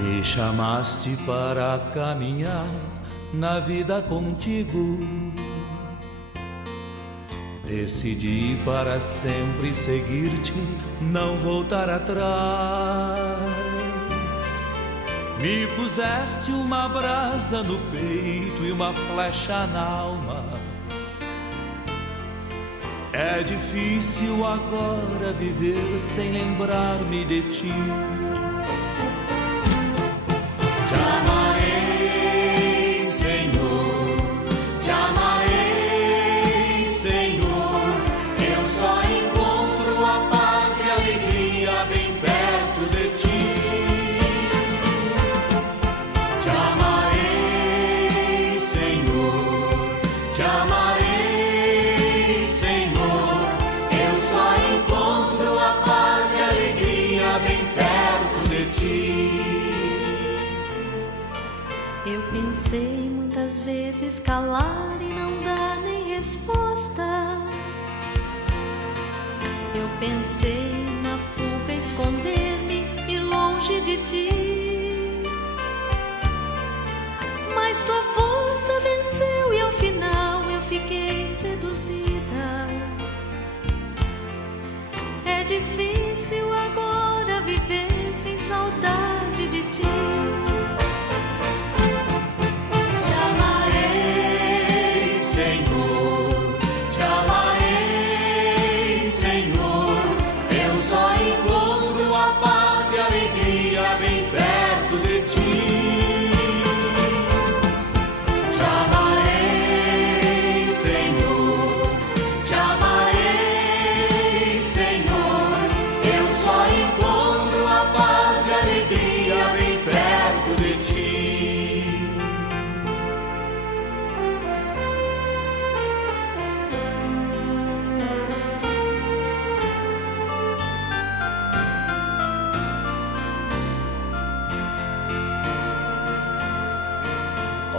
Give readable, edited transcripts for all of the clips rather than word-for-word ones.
Me chamaste para caminhar na vida contigo. Decidi para sempre seguir-te, não voltar atrás. Me puseste uma brasa no peito e uma flecha na alma. É difícil agora viver sem lembrar-me de ti. Te amarei, Senhor, te amarei, Senhor. Eu só encontro a paz e a alegria bem perto de ti. Te amarei, Senhor, te amarei, Senhor. Eu só encontro a paz e a alegria bem perto de ti. Eu pensei muitas vezes calar e não dar nem resposta. Eu pensei na fuga, esconder-me, ir longe de ti. Mas tua força venceu e ao final eu fiquei seduzida. É difícil agora viver sem saudade de ti.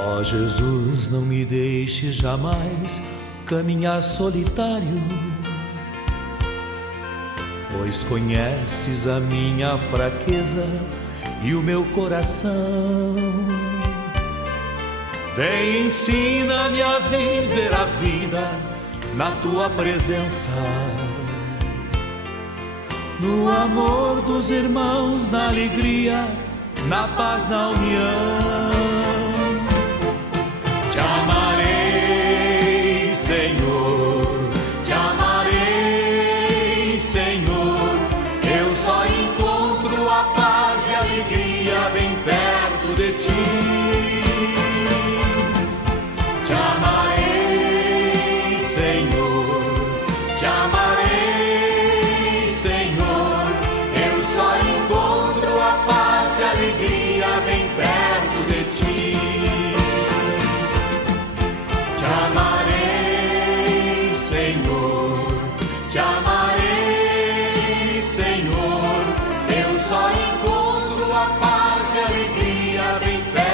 Ó Jesus, não me deixes jamais caminhar solitário, pois conheces a minha fraqueza e o meu coração. Vem, ensina-me a viver a vida na tua presença, no amor dos irmãos, na alegria, na paz, na união. Te amarei, Senhor, te amarei, Senhor. Eu só encontro a paz e a alegria bem perto de ti. Te amarei, Senhor, te amarei, Senhor. Eu só encontro a paz e a alegria bem perto de ti. Te amarei, Senhor, te amarei, Senhor. Eu só encontro a paz e a alegria bem perto.